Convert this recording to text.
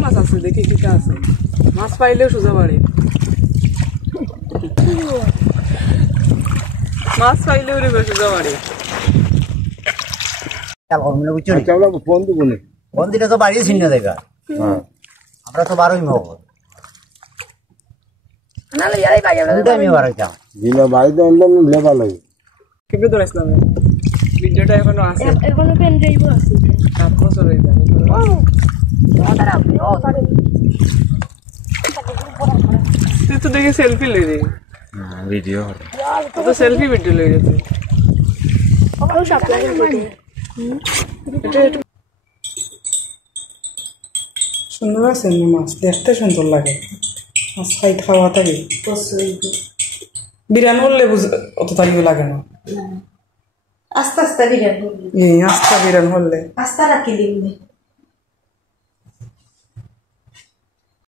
মাছ আছে দেখি কি আছে মাছ পাইলেও সোজা বাড়ি মাছ পাইলেও সোজা বাড়ি ফোন দিলে তো বাড়িয়ে ছিন্ন দেখা আমরা তো 12ই মহব্বত ভিডিওটা এখনো আছে তুই তো দেখি সেলফি লই রে ভিডিও তো সেলফি ভিডিও লই রে সুন্দর আছে মাছ দেখতে সুন্দর লাগে মাছ খাই খাওয়া থাকে বিরিয়ানি হলে অত তারিখ লাগে না আস্তে আস্তে বিরিয়ানি হলে আস্তে রাখি